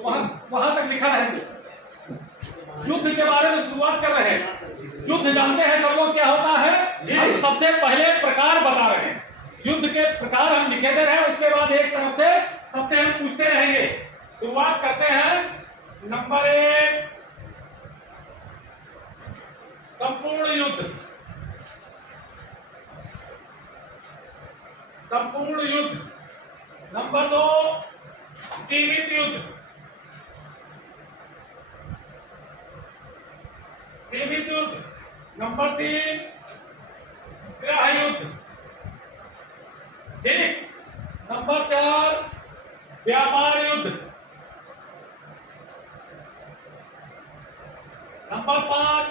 तो वहां तक लिखा रहेंगे। युद्ध के बारे में शुरुआत कर रहे हैं। युद्ध जानते हैं सब लोग क्या होता है? हम सबसे पहले प्रकार बता रहे हैं। युद्ध के प्रकार हम लिखे दे रहे हैं, उसके बाद एक तरफ से सबसे हम पूछते रहेंगे। शुरुआत करते हैं नंबर 1, संपूर्ण युद्ध। संपूर्ण युद्ध। नंबर 2, सीमित युद्ध। सीमित युद्ध। नंबर 3, गृह युद्ध। ठीक। नंबर 4, व्यापार युद्ध। नंबर 5,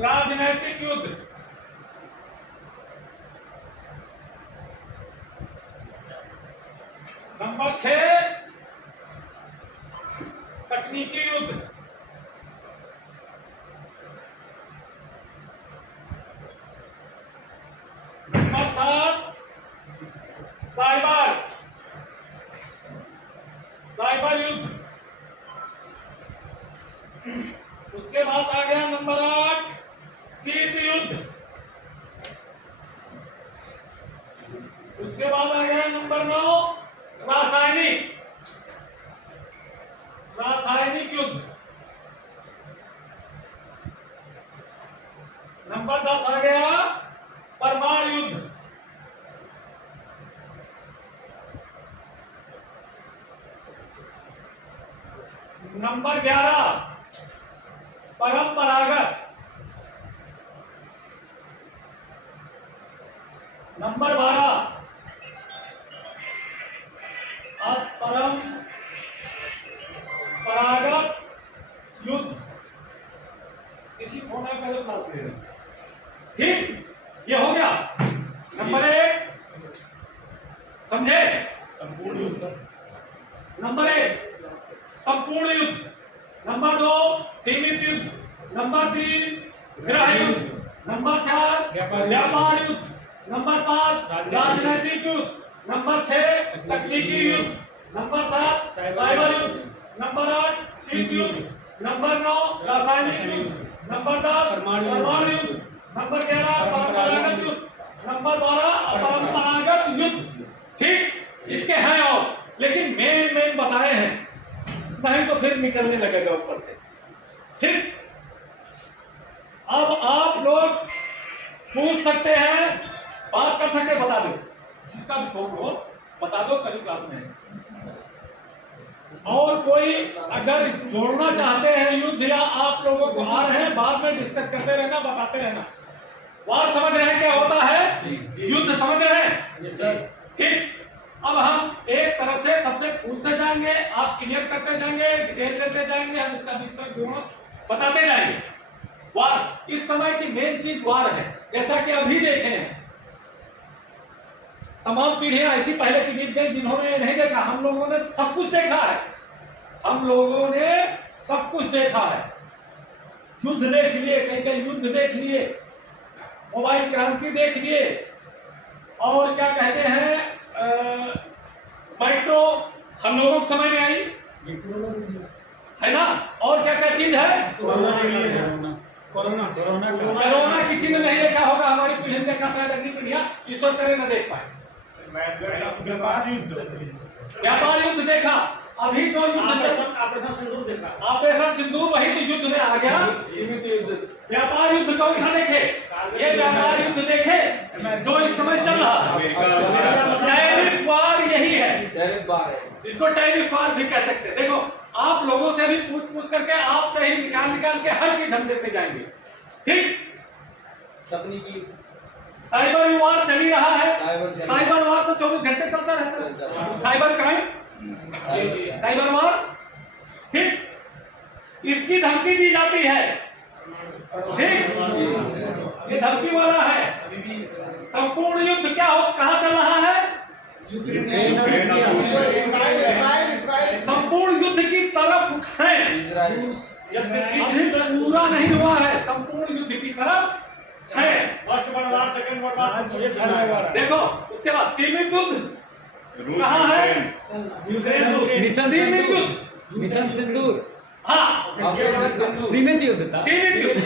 राजनैतिक युद्ध। नंबर 6, तकनीकी युद्ध। नंबर 7, साइबर युद्ध। उसके बाद आ गया नंबर 8, शीत युद्ध। उसके बाद आ गया नंबर 9, रासायनिक युद्ध। नंबर 10 आ गया परमाणु युद्ध। नंबर 11, परंपरागत। नंबर 12, परंपरागत युद्ध। किसी फोन का पास है। ठीक, ये हो गया नंबर 1, समझे? संपूर्ण युद्ध। नंबर 1, संपूर्ण युद्ध। नंबर 2, सीमित युद्ध। नंबर 3, गृह युद्ध। नंबर 4, व्यापार युद्ध। नंबर 5, राजनैतिक युद्ध। नंबर 6, तकनीकी युद्ध। नंबर 7, साइबर युद्ध। नंबर 8, शीत युद्ध। नंबर 9, रासायनिक युद्ध। नंबर 10, परमाणु युद्ध। नंबर 11, परंपरागत युद्ध। नंबर 12, अपरंपरागत युद्ध। ठीक, इसके हैं और, लेकिन मेन बताए हैं, नहीं तो फिर निकलने लगेगा ऊपर से। ठीक, अब आप लोग पूछ सकते हैं, बात कर सकते, बता दो, जिसका भी फोन हो बता दो, कल क्लास में। और कोई अगर जोड़ना चाहते हैं युद्ध, या आप लोगों को आ रहे हैं, बाद में डिस्कस करते रहना, बताते रहना। वार समझ रहे हैं क्या होता है? युद्ध समझ रहे हैं? ठीक, अब हम एक तरफ से सबसे पूछते जाएंगे, आप क्लियर करते जाएंगे, डिटेल देते जाएंगे, हम इसका बताते जाएंगे। वार, इस समय की मेन चीज वार है। जैसा कि अभी देखे हैं, तमाम पीढ़ियां ऐसी पहले की बीत गई जिन्होंने नहीं देखा। हम लोगों ने सब कुछ देखा है। हम लोगों ने सब कुछ देखा है। युद्ध देख लिए, कई युद्ध देख लिए, मोबाइल क्रांति देख लिए, और क्या कहते हैं, मेट्रो हम लोगों के समय में आई है ना। और क्या क्या चीज है? कोरोना किसी ने नहीं देखा होगा, हमारी पीढ़ी ने देखा, शायद अगली पीढ़ियां ईश्वर करे न देख पाए। व्यापार युद्ध देखा। अभी जो युद्ध ऑपरेशन सिंदूर देखा, ऑपरेशन सिंदूर वही तो युद्ध में आ गया। सीमित युद्ध। व्यापार युद्ध कौन सा देखे? ये व्यापार युद्ध देखे जो इस समय चल रहा है। टैरिफ वार यही है, इसको टैरिफ वार भी कह सकते हैं। देखो, आप लोगों से भी पूछ करके, आपसे ही निकाल के हर चीज हम देते जाएंगे। ठीक, तकनीकी साइबर वार चल ही रहा है। साइबर वार तो 24 घंटे चलता रहता है। साइबर क्राइम, साइबर वार। ठीक, इसकी धमकी दी जाती है। ठीक, ये धमकी वाला है। संपूर्ण युद्ध क्या हो, कहाँ चल रहा है? संपूर्ण युद्ध की तरफ है। अभी पूरा नहीं हुआ है, संपूर्ण युद्ध की तरफ है। देखो, उसके बाद सीमित युद्ध कहाँ है? सीमित युद्ध मिशन सिंदूर, हाँ सीमित युद्ध था। सीमित युद्ध,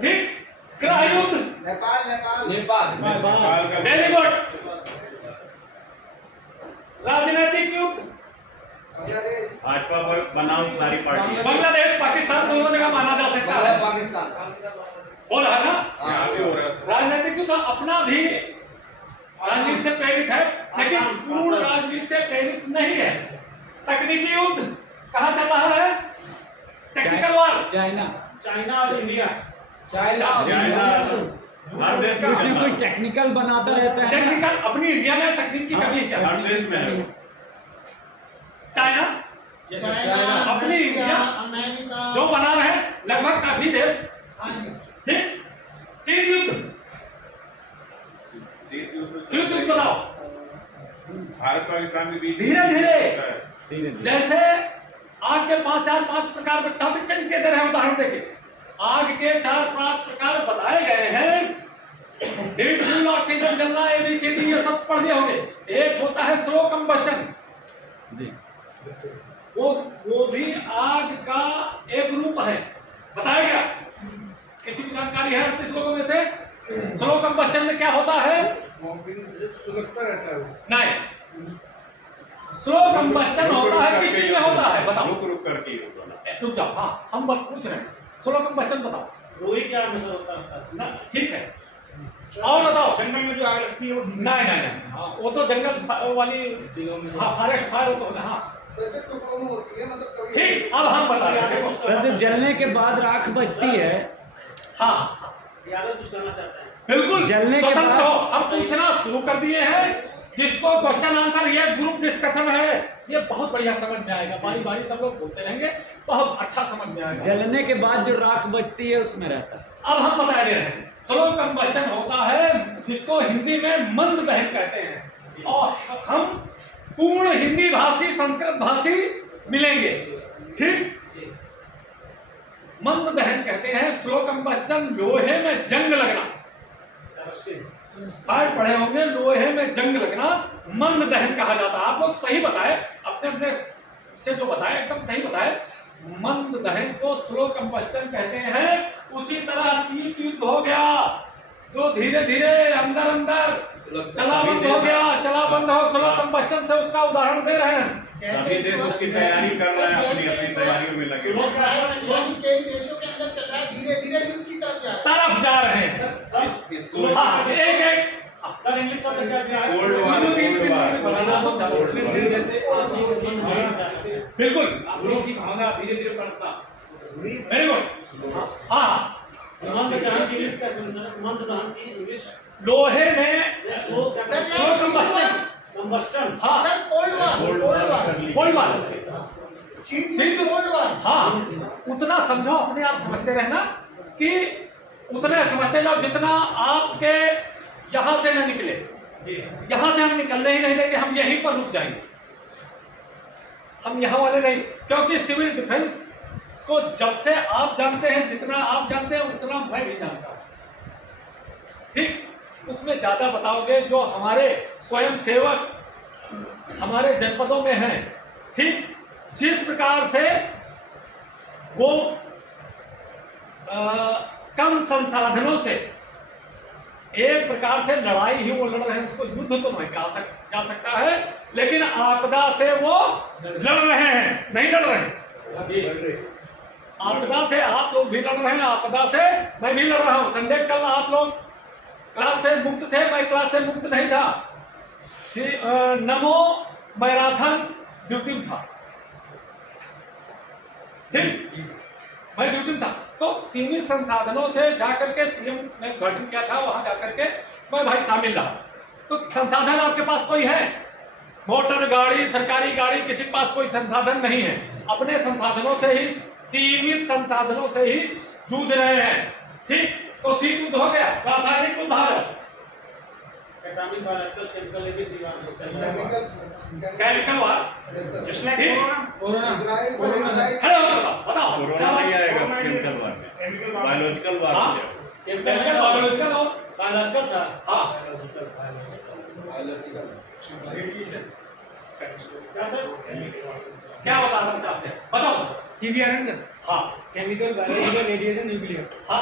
ठीक, गृह युद्ध, वेरी गुड, राजनीतिक युद्ध, भाजपा पर बनाम सारी पार्टी बांग्लादेश पाकिस्तान दोनों जगह माना जा सकता है, हो रहा है ना। राजनीतिक युद्ध अपना भी राजनीति से प्रेरित है, लेकिन पूर्ण राजनीति से प्रेरित नहीं है। तकनीकी युद्ध कहाँ चल रहा है? टेक्निकल वार, चाइना हर देश में कुछ न कुछ टेक्निकल बनाता रहता है ना। टेक्निकल, अपनी इंडिया में तकनीक की कमी क्या? हर देश में है। चाइना अपनी इंडिया जो बना रहे लगभग काफी देश, ठीक। शीत युद्ध, शीत युद्ध बताओ। भारत पाकिस्तान के बीच धीरे धीरे धीरे जैसे आग के पांच प्रकार टॉपिक चेंज के दे रहे हैं, उदाहरण देके आग के 4-5 प्रकार बताए गए हैं। हीट, फ्यूल, ऑक्सीजन जलना, ABCD ये सब पढ़ लिए होंगे। एक होता है स्लो कंबस्शन, जी, वो भी आग का एक रूप है, बताया गया। किसी को जानकारी है 38 लोगों में से? स्लो कंबस्शन में क्या होता है? नहीं, स्लो कंबस्शन होता है किस चीज में होता है बताओ? रुक करके रुक जाओ, हाँ हम बात पूछ रहे हैं। स्लो कंबस्शन बताओ। वही क्या आंसर होता है? ना ठीक है, और बताओ। जंगल में जो आग लगती है वो नहीं, हाँ वो तो जंगल वाली, हाँ फॉरेस्ट फायर हो तो हाँ ठीक। अब हम बता रहे हैं, देखो सर जो जलने के बाद राख बचती है, हाँ कुछ करना चाहता है। बिल्कुल जलने के स्वतंत्र बाद- हो। हम पूछना शुरू कर दिए हैं, जिसको क्वेश्चन आंसर ये ग्रुप डिस्कशन है, ये बहुत बढ़िया समझ में आएगा। बारी बारी सब लोग बोलते रहेंगे, बहुत अच्छा समझ में आएगा। जलने के बाद जो राख बचती है उसमें रहता है। अब हम बता दे रहे हैं, स्लो कंबस्टन होता है जिसको हिंदी में मंद दहन कहते हैं, और हम पूर्ण हिंदी भाषी संस्कृत भाषी मिलेंगे, ठीक। मंद दहन कहते हैं स्लो कंबस्टन, लोहे में जंग लगना, फायर पढ़े होंगे, लोहे में जंग लगना मंद दहन कहा जाता है। आप लोग सही बताए, अपने अपने से जो बताए एकदम सही बताए। मंद दहन को स्लो कंबस्टन कहते हैं। उसी तरह शीत युद्ध हो गया, जो धीरे धीरे अंदर अंदर चला बंद हो गया, चला बंद हो स्लो कंबस्टन से, उसका उदाहरण दे रहे हैं। अभी देश उसकी तैयारी कर रहे हैं, अपनी अपनी तैयारियों में लगे हुए हैं। कई देशों के अंदर चल रहा है, धीरे धीरे युद्ध की तरफ जा रहा है। जा रहे हैं हाँ, एक सर इंग्लिश शब्द क्या है? बिल्कुल की भावना धीरे धीरे पनपना। वेरी गुड, हाँ मंद दहन की इंग्लिश क्या सुना? मंद दहन की इंग्लिश लोहे में स्लो कंबस्टन। हाँ सर कोल्ड वार हाँ, उतना समझो, अपने आप समझते रहना कि उतने समझते जाओ जितना आपके यहां से न निकले। यहां से हम निकलने ही नहीं देंगे, हम यहीं पर रुक जाएंगे, हम यहाँ वाले नहीं। क्योंकि सिविल डिफेंस को जब से आप जानते हैं, जितना आप जानते हैं उतना मैं भी जानता हूं, ठीक। उसमें ज्यादा बताओगे जो हमारे स्वयं सेवक हमारे जनपदों में हैं, ठीक। जिस प्रकार से वो कम संसाधनों से एक प्रकार से लड़ाई ही वो लड़ रहे हैं, उसको युद्ध तो नहीं कहा जा सकता है, लेकिन आपदा से वो लड़ रहे हैं, नहीं लड़ रहे हैं। आपदा से आप लोग भी लड़ रहे हैं, आपदा से मैं भी लड़ रहा हूं। संडे कल आप लोग क्लास से मुक्त थे, मैं क्लास से मुक्त नहीं था। नमो मैराथन ड्यूटी था, ठीक, मैं ड्यूटी था। तो सीमित संसाधनों से जाकर के सीएम ने गठन किया था, वहां जाकर के मैं भाई शामिल रहा। तो संसाधन आपके पास कोई है? मोटर गाड़ी, सरकारी गाड़ी, किसी के पास कोई संसाधन नहीं है। अपने संसाधनों से ही, सीमित संसाधनों से ही जूझ रहे हैं, ठीक। तो शीत युद्ध हो गया, रासायनिक युद्ध है, केमिकल वार, कोरोना खड़े हो बताओ। कोरोना नहीं आएगा केमिकल वार में, बायोलॉजिकल वार हाँ, हो जाएगा। केमिकल बायोलॉजिकल और बायोलॉजिकल था। हाँ क्या सर? क्या बताना चाहते हैं बताओ। सीवीआरएन सर, हाँ केमिकल, बायोलॉजिकल, रेडिएशन, न्यूक्लियर। हाँ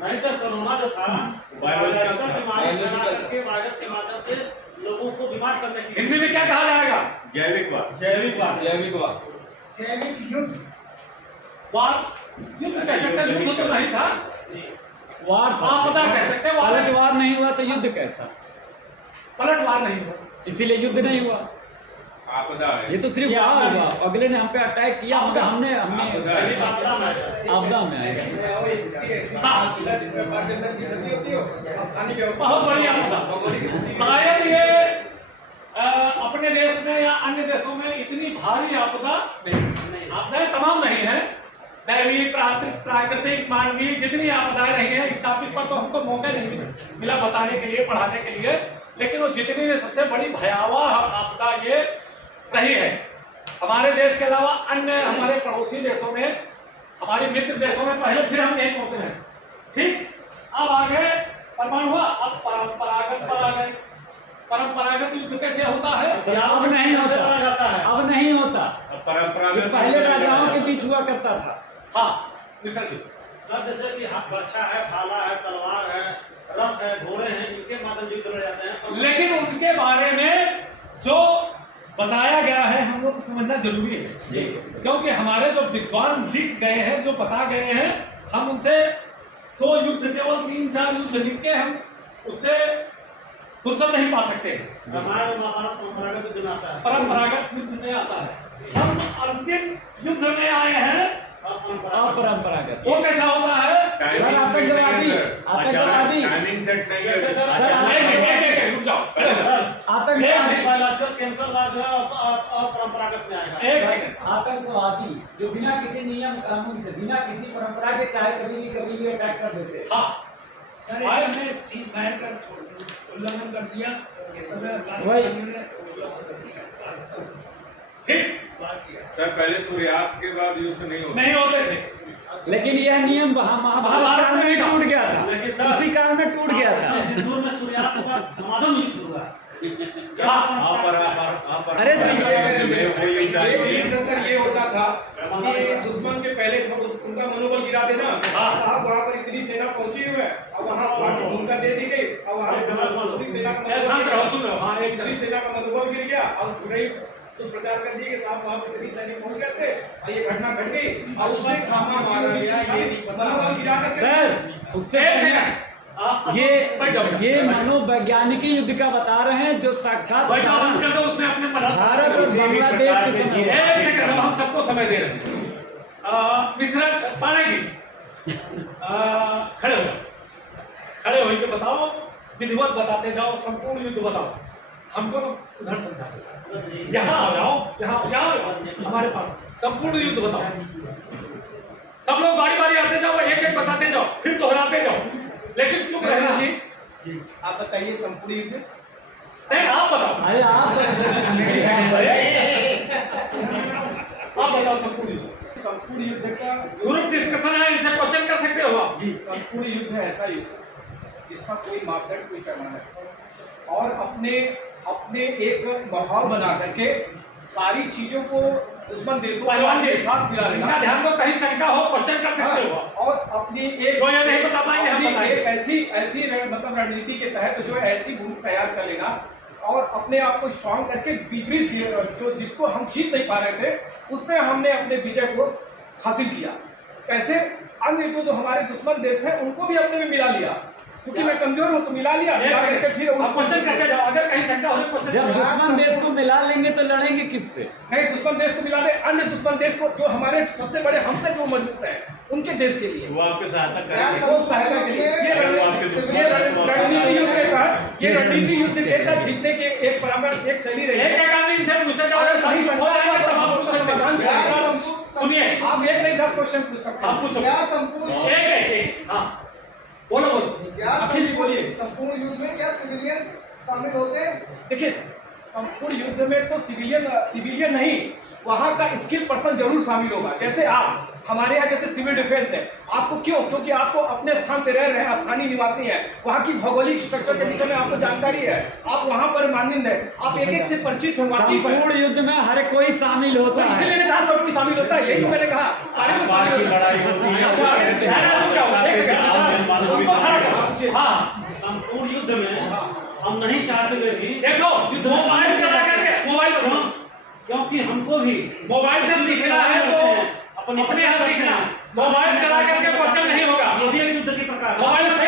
नहीं सर, कोरोना जो था बायोलॉजिकल बीमारी फैला करके वायरस के माध्यम से लोगों को बीमार करने की हिंदी में क्या कहा जाएगा? जैविक वार। जैविक युद्ध। वार युद्ध कह सकते हैं, युद्ध तो नहीं था। वार था, आपदा कह सकते हैं, वार। पलटवार नहीं हुआ तो युद्ध कैसा? पलटवार नहीं हुआ। इसीलिए युद्ध नहीं हुआ। आपदा है। ये तो सिर्फ ये वार आपदा हुआ, अगले ने हम पे अटैक किया, आपदा। हमने आपदा है। आपदा में आएगा। बहुत बढ़िया आपदा। शायद ये अपने देश में या अन्य देशों में इतनी भारी आपदा नहीं, आपदाएं तमाम नहीं है। दैवीय, प्राकृतिक, मानवीय जितनी आपदाएं रही हैं, इस टॉपिक पर तो हमको मौका नहीं मिला बताने के लिए, पढ़ाने के लिए, लेकिन वो जितनी सबसे बड़ी भयावह आपदा ये रही है हमारे देश के अलावा अन्य हमारे पड़ोसी देशों में, हमारे मित्र देशों में पहले, फिर हम यहीं पहुंचे हैं। ठीक, अब आ गए परमाणु हुआ, अब परंपरागत पर आ गए। परंपरागत युद्ध कैसे होता है? अब नहीं होता, अब नहीं होता। ये परंपरागत पहले राजाओं के बीच हुआ करता था। हाँ मिश्रा जी, सर जैसे कि बर्छा है, भाला है, तलवार है, रथ है, घोड़े हैं, इनके माध्यम से युद्ध लड़े जाते हैं। लेकिन उनके बारे में जो बताया गया है हम लोग को समझना जरूरी है, क्योंकि हमारे जो विद्वान लिख गए हैं, जो बता गए हैं, हम उनसे 2 युद्ध केवल 3-4 युद्ध लिख के हम उससे फुर्सत नहीं पा सकते। रामायण महाभारत परंपरागत युद्ध में आता है। परंपरागत युद्ध में आता है। हम अंतिम युद्ध में आए हैं अपरंपरागत। वो कैसा होता है? सर आतंकवादी, आतंकवादी, टाइमिंग सेट नहीं है सर, एक रुक जाओ, आतंकवादी, बायोलॉजिकल केमिकल वार जो है अपरंपरागत में आएगा। एक सेकंड। आतंकवादी जो बिना किसी नियम कानून से, बिना किसी परंपरा के चाहे कभी भी अटैक कर देते हैं। हाँ सर इसमें सीज फायर का उल्लंघन कर दिया, इस समय ठीक, सर पहले सूर्यास्त के बाद युद्ध नहीं होता। नहीं होते थे, लेकिन यह नियम महाभारत काल में टूट गया लेकिन था, सर- उसी काल में टूट गया था। सिंदूर में सूर्यास्त के बाद समाधान युद्ध हुआ। अरे तो एक युद्ध सर ये होता था कि दुश्मन के पहले उनका मनोबल गिरा देना। हाँ। साहब वहाँ पर इतनी सेना पहुंची हुई है, अब वहाँ भूमिका दे दी गई, अब वहाँ दूसरी सेना का शांत रहो, सुन रहो। हाँ, एक दूसरी सेना का मनोबल गिर गया। अब छुड़ाई कुछ प्रचार कर दिए कि साहब वहाँ पर इतनी सैनिक पहुंच गए थे और ये घटना घट गई और उससे थामा मारा गया, ये मनोबल गिरा करके सर उससे एक सेकंड। बैठ जाओ, ये मनोवैज्ञानिकी युद्ध का बता रहे हैं जो साक्षात बैठ जाओ, बंद कर दो उसमें अपने भारत और बांग्लादेश के समय एक सेकंड, अब हम सबको समय दे रहे हैं। मिश्रा पाने की खड़े हो के बताओ, विधिवत बताते जाओ, संपूर्ण युद्ध बताओ हमको। उधर समझा, यहाँ आ जाओ, यहाँ हमारे पास संपूर्ण युद्ध बताओ। सब लोग बारी बारी आते जाओ, एक एक बताते जाओ, फिर दोहराते जाओ, लेकिन चुप रहना जी। आप बताइए संपूर्ण युद्ध। नहीं, आप बताओ, अरे आप आप बताओ संपूर्ण युद्ध। संपूर्ण युद्ध का ग्रुप डिस्कशन है, इनसे क्वेश्चन कर सकते हो आप। संपूर्ण युद्ध है ऐसा युद्ध जिसका कोई मापदंड, कोई पैमाना है और अपने एक माहौल बना करके सारी चीजों को दुश्मन देशों पहलवान जी, के साथ मिला इनका लेना ध्यान दो, कहीं शंका हो क्वेश्चन कर सकते हो। और अपनी एक जो ये नहीं बता पाएंगे, हम अपनी बताएंगे। एक ऐसी मतलब रणनीति के तहत जो ऐसी भूमि तैयार कर लेना और अपने आप को स्ट्रांग करके विपरीत जो जिसको हम जीत नहीं पा रहे थे उस पर हमने अपने विजय को हासिल किया। कैसे? अन्य जो हमारे दुश्मन देश हैं उनको भी अपने में मिला लिया, क्योंकि मैं कमजोर हूँ तो मिला लिया, मिला करके फिर आप क्वेश्चन करते जाओ, अगर कहीं शंका हो तो क्वेश्चन जब दुश्मन देश को मिला लेंगे तो लड़ेंगे किससे? नहीं, दुश्मन देश को मिला दे, अन्य दुश्मन देश को जो हमारे सबसे बड़े हमसे जो मजबूत है उनके देश के लिए वो आपकी सहायता करेंगे। वो सहायता के लिए ये रणनीति युद्ध के तहत, ये रणनीति युद्ध के तहत जीतने के एक परंपरा, एक शैली रही है। एक आदमी से पूछते जाओ, अगर सही सही हो जाएगा तब आप पूछ सकते समाधान हैं। सुनिए, आप एक नहीं 10 क्वेश्चन पूछ सकते आप हैं। पूछो। क्या संपूर्ण एक, हाँ बोलो। क्या अखिल जी बोलिए। संपूर्ण युद्ध में क्या सिविलियंस शामिल होते हैं? देखिए, संपूर्ण युद्ध में तो सिविलियन नहीं, वहाँ का स्किल पर्सन जरूर शामिल होगा। जैसे आप हमारे यहाँ जैसे सिविल डिफेंस है, आपको क्यों? क्योंकि आपको अपने स्थान पे रह रहे हैं, स्थानीय निवासी हैं, वहाँ की भौगोलिक स्ट्रक्चर के विषय में आपको जानकारी है, आप वहाँ पर मानदंड है, आप एक एक से परिचित हो, वाकिफ हैं। संपूर्ण युद्ध में हर कोई शामिल होता तो है। इसीलिए मैंने कहा सब कोई शामिल होता है, यही तो मैंने कहा सारे लोग शामिल होता है। हाँ संपूर्ण युद्ध में हम नहीं चाहते हुए भी देखो, युद्ध में मोबाइल चला करके मोबाइल क्यों? क्योंकि हमको भी मोबाइल से सीखना है तो अपने यहाँ सीखना। मोबाइल चला करके क्वेश्चन नहीं होगा। ये भी एक युद्ध की प्रकार है। मोबाइल से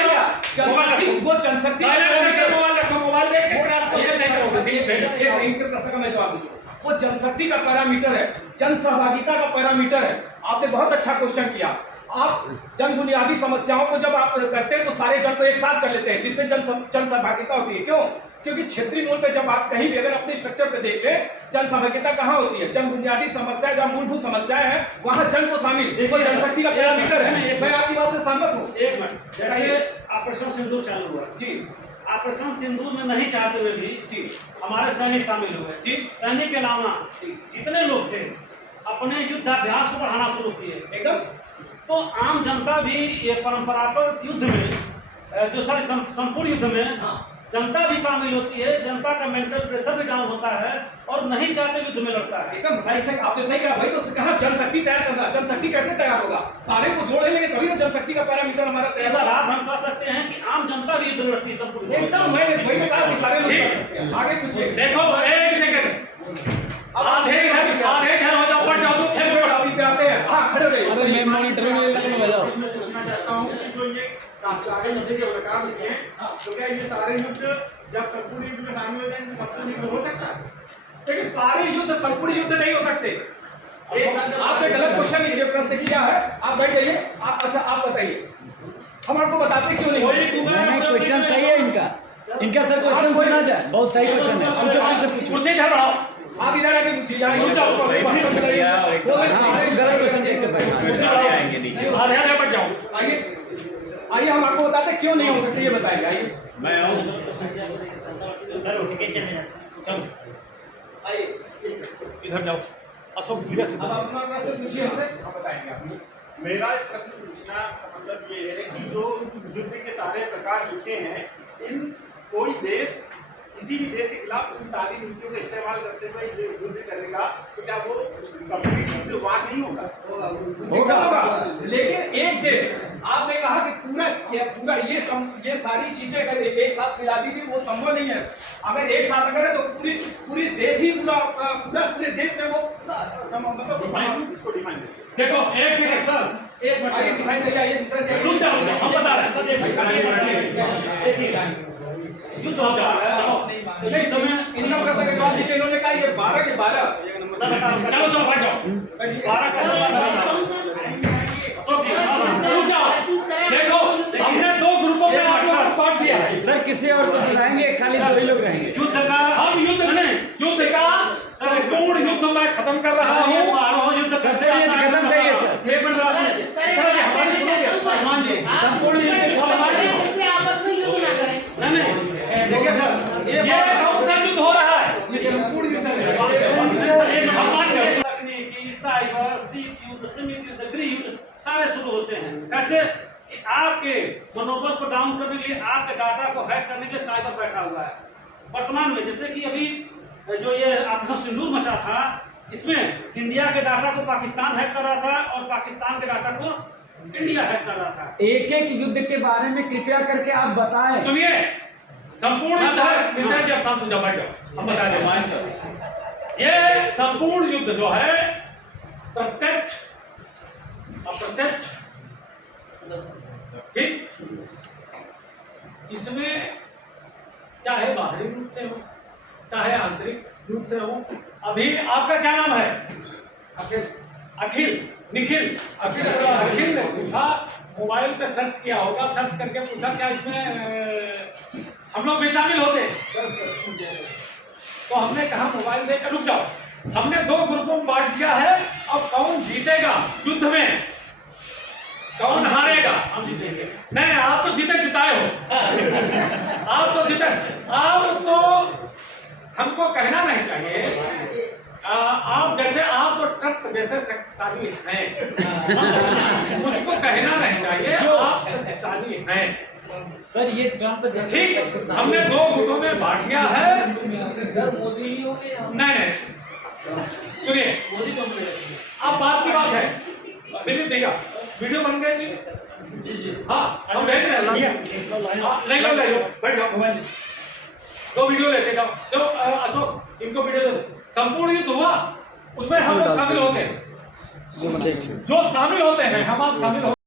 वो जनशक्ति मोबाइल रखो, मोबाइल देख के क्रॉस क्वेश्चन नहीं होगा। ये सही के प्रश्न का मैं जवाब दूंगा। वो जनशक्ति का पैरामीटर है, जन सहभागिता का पैरामीटर है। आपने बहुत अच्छा क्वेश्चन किया। आप जन बुनियादी समस्याओं को जब आप करते हैं तो सारे जन को एक साथ कर लेते हैं, जिसमें जन सहभागिता होती है। क्यों? क्योंकि क्षेत्रीय मूल पे जब आप कहीं भी अगर अपने स्ट्रक्चर पे देख ले, जन सहभागिता कहाँ होती है? जन बुनियादी समस्या, जहाँ मूलभूत समस्याएं हैं वहाँ जन को शामिल, देखो जनशक्ति का पैरामीटर है। मैं आपकी बात से सहमत हूँ। एक मिनट, जैसे ऑपरेशन सिंदूर चालू हुआ जी, ऑपरेशन सिंदूर में नहीं चाहते हुए भी जी, हमारे सैनिक शामिल हुए। जी। सैनिक के अलावा जितने लोग थे अपने युद्धाभ्यास को बढ़ाना शुरू किए। एकदम। तो आम जनता भी ये परंपरागत युद्ध में जो सारे संपूर्ण युद्ध में जनता भी शामिल होती है। जनता का मेंटल प्रेशर भी डाउन होता है और नहीं चाहते युद्ध में लड़ता है। एकदम सही सही आपने सही कहा भाई। तो कहा जनशक्ति तैयार करना, जनशक्ति कैसे तैयार होगा? सारे को जोड़ेंगे तभी तो जनशक्ति का पैरामीटर हमारा इस तैयार आधार होगा। हम कह सकते हैं कि आम जनता भी युद्ध लड़ती है संपूर्ण। एकदम मैंने वही तो कहा कि सारे लोग कर सकते हैं। आगे पूछिए। देखो एक सेकंड, आधे इधर हो जाओ, बढ़ जाओ तो खेल छोड़ो। अभी पे आते हैं। हाँ, खड़े हो जाइए। मैं मॉनिटरिंग मैं पूछना चाहता हूँ कि जो ये सारे युद्ध के प्रकार होते हैं, तो क्या ये सारे युद्ध जब संपूर्ण युद्ध में शामिल हो जाएंगे तो संपूर्ण युद्ध हो सकता है? देखिए सारे युद्ध संपूर्ण युद्ध नहीं हो सकते। एक साथ जब आपने गलत क्वेश्चन ये प्रश्न किया है। आप बैठ जाइए। आप अच्छा आप बताइए, हम आपको बताते क्यों नहीं हो सकते। क्वेश्चन सही है इनका सर क्वेश्चन सुना जाए, बहुत सही क्वेश्चन है। पूछो फिर से पूछो। कुर्सी इधर बढ़ाओ। आप इधर आके पूछिए, यहाँ युद्ध आपको वहीं पर मिलेगा। हाँ, गलत क्वेश्चन देख के कुर्सी बढ़ाओ, आधे बढ़ जाओ। आइए आइए, हम आपको बताते क्यों नहीं हो सकते, ये बताइए। आइए मैं आऊँ आइए, इधर जाओ। अशोक धीरे से। अब अपना प्रश्न पूछिए हमसे, हम बताएंगे आपको। मेरा प्रश्न पूछना का मतलब ये है कि जो युद्ध के सारे प्रकार लिखे हैं, इन कोई देश किसी भी देश के खिलाफ इन सारी नीतियों का इस्तेमाल करते हुए जो युद्ध चलेगा तो क्या वो कंप्लीट युद्ध वार नहीं होगा? होगा, लेकिन एक देश, आपने कहा कि पूरा ये सारी चीजें अगर एक साथ मिला दी थी वो संभव नहीं है। अगर एक साथ अगर है तो पूरी देश ही पूरे देश में वो इसको डिफाइन करिए। देखो एक सेकंड सर, एक मिनट आइए, दिखाई दे आइए मिश्रा जी। रुक जाओ, हम बता रहे हैं सर। देखिए युद्ध होता है। चलो नहीं तो मैं इनका प्रश्न का जवाब दीजिए। इन्होंने कहा ये 12 के 12 चलो चलो बैठ जाओ। 12 का अशोक जी रुक जाओ। देखो हमने दो ग्रुपों में आप लोगों को बांट दिया है। सर किसी और को बुलाएंगे, खाली दो ही लोग रहेंगे। युद्ध का हम युद्ध का संपूर्ण युद्ध मैं खत्म कर रहा हूँ। युद्ध सर ये खत्म करिए सर। एक मिनट सलमान जी संपूर्ण युद्ध आपस में युद्ध ना करें। नहीं देखिए सर ये कौन सा युद्ध हो रहा है? तकनीकी, साइबर, शीत युद्ध, सीमित युद्ध, गृह युद्ध सारे शुरू होते हैं। कैसे कि आपके मनोबल को डाउन करने के लिए, आपके डाटा को हैक करने के लिए साइबर बैठा हुआ है। वर्तमान में जैसे कि अभी जो ये ऑपरेशन सिंदूर मचा था, इसमें इंडिया के डाटा को पाकिस्तान हैक कर रहा था और पाकिस्तान के डाटा को इंडिया हैक कर रहा था। एक एक युद्ध के बारे में कृपया करके आप बताएं। सुनिए, संपूर्ण युद्ध है। मिश्रा जी अब शांत हो जाओ, बैठ जाओ, हम बता दें। ये संपूर्ण युद्ध जो है प्रत्यक्ष अप्रत्यक्ष, ठीक, इसमें चाहे बाहरी रूप से हो चाहे आंतरिक रूप से हो। अभी आपका क्या नाम है? अखिल, निखिल, अखिल ने पूछा, मोबाइल पे सर्च किया होगा, सर्च करके पूछा क्या इसमें हम लोग भी शामिल होते? तो हमने कहा मोबाइल देकर रुक जाओ। हमने दो ग्रुपों में बांट दिया है। अब कौन जीतेगा युद्ध में, कौन हारेगा? हम जीतेंगे। नहीं, आप तो जीते जिताए हो। आप तो जीते। आप तो हमको कहना नहीं चाहिए आप जैसे आप तो ट्रक जैसे शक्तिशाली हैं, मुझको कहना नहीं चाहिए जो आप शक्तिशाली हैं। सर ये ट्रम्प जैसे ठीक, हमने 2 गुटों में बांट दिया है। सर मोदी ही हो गए हम। नहीं, सुनिए, अब बात की बात है, विनीत देगा वीडियो बन गई जी। हाँ, हम भेज रहे हैं। हाँ, ले लो, बैठ जाओ, मोबाइल 2 वीडियो लेके जाओ। जो अशोक इनको वीडियो दे, संपूर्ण युद्ध हुआ उसमें हम लोग शामिल होते हैं, जो शामिल होते हैं हम आप शामिल हो